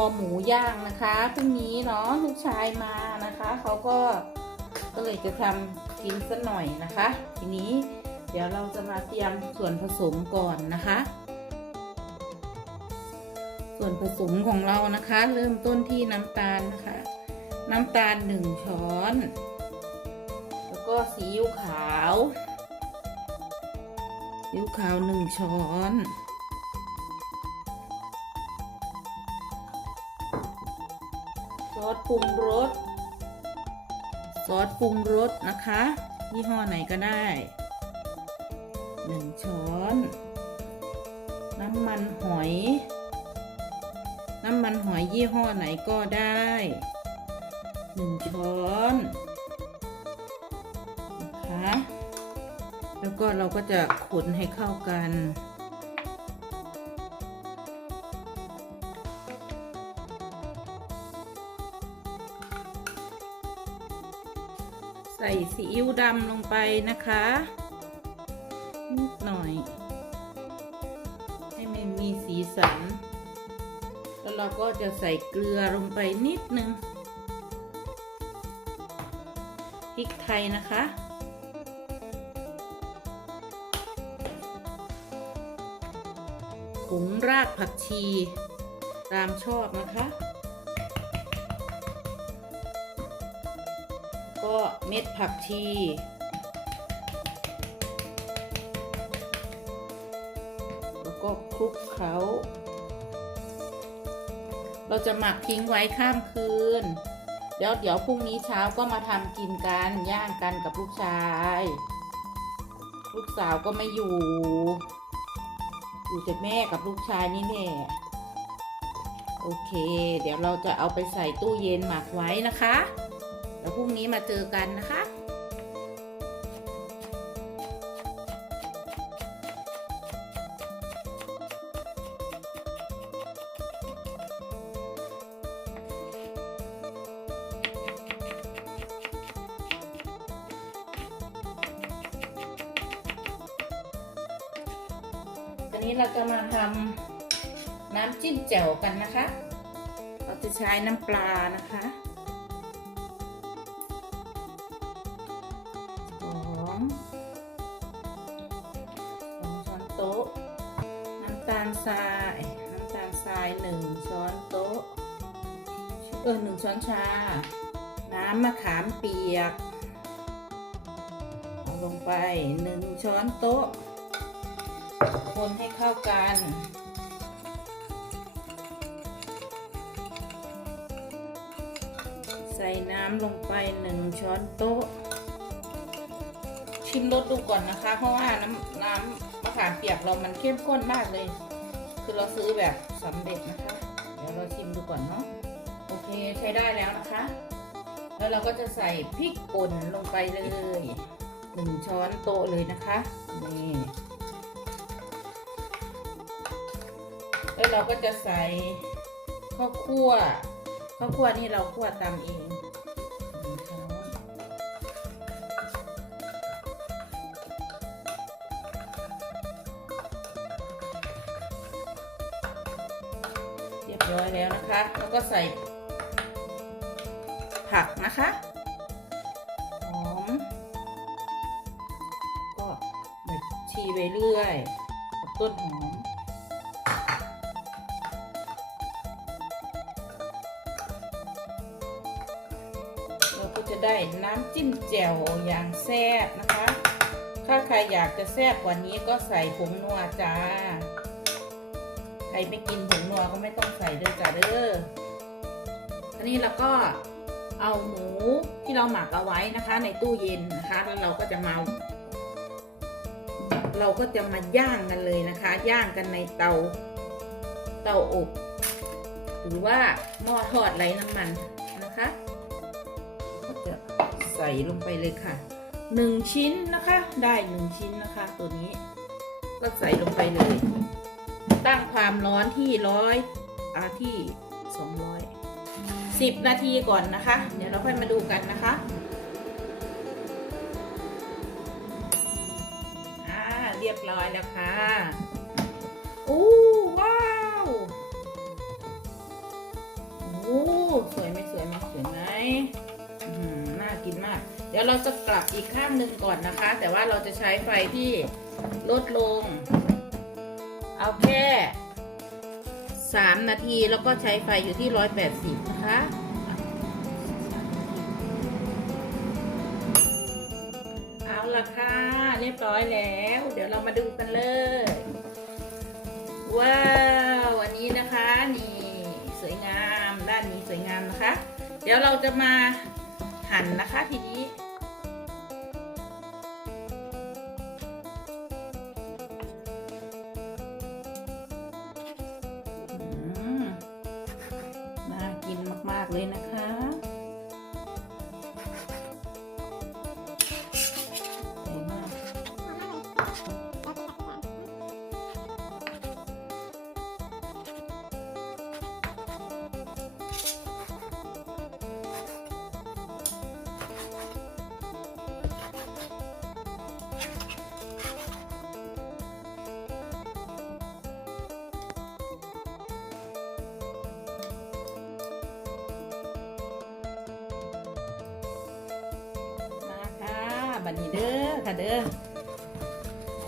อหมูย่างนะคะพรุ่งนี้เนาะลูกชายมานะคะเขาก็ก็เลยจะทำกินสักหน่อยนะคะ ทีนี้เดี๋ยวเราจะมาเตรียมส่วนผสมก่อนนะคะ ส่วนผสมของเรานะคะ เริ่มต้นที่น้ำตาลนะคะ น้ำตาลหนึ่งช้อน แล้วก็ซีอิ๊วขาวซีอิ๊วขาวหนึ่งช้อน รุงรส ซอสปรุงรสนะคะ ยี่ห้อไหนก็ได้หนึ่งช้อน น้ำมันหอย น้ำมันหอยยี่ห้อไหนก็ได้หนึ่งช้อนนะคะแล้วก็เราก็จะคนให้เข้ากัน ซีอิ๊วดำลงไปนะคะ นิดหน่อย ให้มันมีสีสัน แล้วเราก็จะใส่เกลือลงไปนิดนึงพริกไทยนะคะผงรากผักชี ตามชอบนะคะ ก็เม็ดผักชีแล้วก็คลุกเคล้า เราจะหมักทิ้งไว้ข้ามคืน เดี๋ยวเดี๋ยวพรุ่งนี้เช้าก็มาทำกินกันย่างกันกับลูกชาย ลูกสาวก็ไม่อยู่ อยู่แต่แม่กับลูกชายนี่แน่โอเค เดี๋ยวเราจะเอาไปใส่ตู้เย็นหมักไว้นะคะ แล้วพรุ่งนี้มาเจอกันนะคะอันนี้เราจะมาทำน้ำจิ้มแจ่วกันนะคะ เราจะใช้น้ำปลานะคะ ต๊ะ น้ำตาลทราย น้ำตาลทรายหนึ่งช้อนโต๊ะ เออหนึ่งช้อนชา น้ำมะขามเปียก เอาลงไปหนึ่งช้อนโต๊ะ คนให้เข้ากันใส่น้ำลงไปหนึ่งช้อนโต๊ะ ชิมรสดูก่อนนะคะ เพราะว่าน้ำน้ำมะขามเปียกเรามันเข้มข้นมากเลย คือเราซื้อแบบสำเร็จนะคะ เดี๋ยวเราชิมดูก่อนเนาะโอเคใช้ได้แล้วนะคะ แล้วเราก็จะใส่พริกป่นลงไปเลยหนึ่งช้อนโต๊ะเลยนะคะนี่แล้วเราก็จะใส่ข้าวคั่วข้าวคั่วนี่เราคั่วตามเอง รียบร้อยแล้วนะคะ แล้วก็ใส่ ผักนะคะหอมก็แบบชีไปเรื่อยกับต้นหอมเราก็จะได้น้ำจิ้มแจ่วอย่างแซ่บนะคะ ถ้าใครอยากจะแซ่บกว่านี้ก็ใส่ผงนัวจ้า ไม่กินผงนัวก็ไม่ต้องใส่เด้อจ้าเด้ออันนี้เราก็เอาหมูที่เราหมักเอาไว้นะคะ ในตู้เย็นนะคะ แล้วเราก็จะมา เราก็จะมาย่างกันเลยนะคะ ย่างกันในเตา เตาอบหรือว่าหม้อทอดไร้น้ำมันนะคะก็จะใส่ลงไปเลยค่ะหนึ่งชิ้นนะคะ ได้หนึ่งชิ้นนะคะ ตัวนี้ ก็ใส่ลงไปเลย ตั้งความร้อนที่ร้อยอาที่สองร้อยสิบนาทีก่อนนะคะ เดี๋ยวเราค่อยมาดูกันนะคะเรียบร้อยแล้วค่ะอู้ว้าวอู้สวยไหมสวยไหมสวยไหมน่ากินมาก เดี๋ยวเราจะกลับอีกข้างหนึ่งก่อนนะคะ แต่ว่าเราจะใช้ไฟที่ลดลง เอาแค่สามนาทีแล้วก็ใช้ไฟอยู่ที่ร้อยแปดสิบนะคะเอาละค่ะเรียบร้อยแล้ว เดี๋ยวเรามาดูกันเลย ว้าวอันนี้นะคะนี่สวยงามด้านนี้สวยงามนะคะ เดี๋ยวเราจะมาหั่นนะคะทีนี้ากเลยนะคะ บันนี้เด้อค่ะเด้อ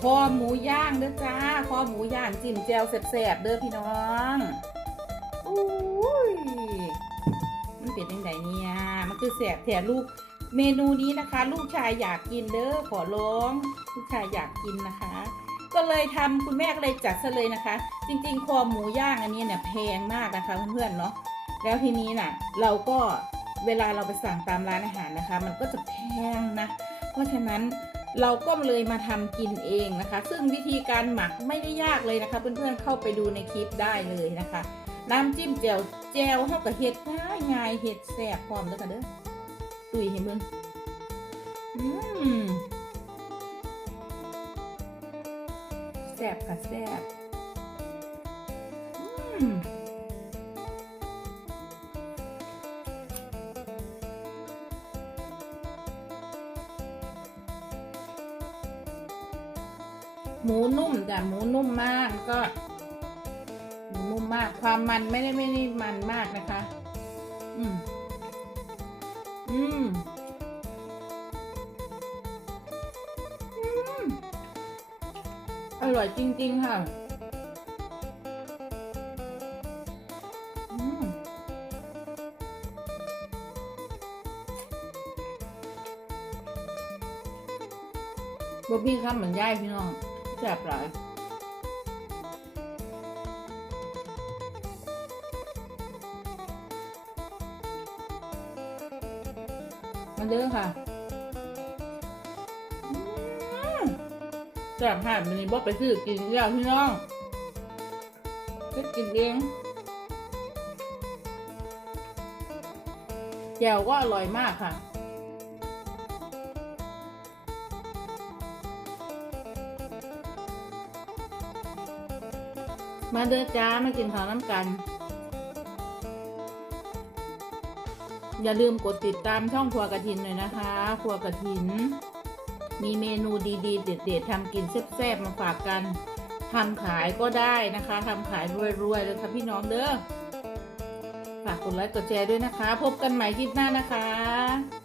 คอหมูย่างเด้อจ้าคอหมูย่างจิ้มแจ่วแซ่บๆเด้อพี่น้องอุ้ยมันเป็นยังไงเนี่ยมันคือแซ่บแถลูกเมนูนี้นะคะ ลูกชายอยากกินเด้อขอร้องลูกชายอยากกินนะคะ ก็เลยทำคุณแม่ก็เลยจัดซะเลยนะคะ จริงๆคอหมูย่างอันนี้เนี่ยแพงมากนะคะเพื่อนๆเนาะแล้วทีนี้น่ะ เราก็เวลาเราไปสั่งตามร้านอาหารนะคะ มันก็จะแพงนะ เพราะฉะนั้นเราก็เลยมาทำกินเองนะคะ ซึ่งวิธีการหมักไม่ได้ยากเลยนะคะ เพื่อนๆเข้าไปดูในคลิปได้เลยนะคะ น้ำจิ้มแจ่วแจ่วเท่ากับเห็ดง่ายง่ายเห็ดแสบพร้อมแล้วกันเด้อตุยเห็นมึงอืมแสบค่ะแสบอืม มูนุ่หมูนุ่มมากก็หมูนุ่มมากความมันไม่ได้ไม่ได้มันมากนะคะ อืมอืมอร่อยจริง ๆ ค่ะอืมบอบบี้ครับเหมือนย่ายพี่น้อง ซ่บหลายมาเด้อค่ะแซ่บค่ะมันนี้บอไปซื้อกินแล้วพี่น้องไปกินเองแจ่วก็อร่อยมากค่ะ มาเด้อจ้ามากินข้าวน้ำกัน อย่าลืมกดติดตามช่องครัวกระถินหน่อยนะคะครัวกระถิน มีเมนูดีๆ เด็ดๆทำกินแซ่บๆมาฝากกันทำขายก็ได้นะคะทำขายรวยๆเลยค่ะพี่น้องเด้อฝากกดไลค์กดแชร์ด้วยนะคะ พบกันใหม่คลิปหน้านะคะ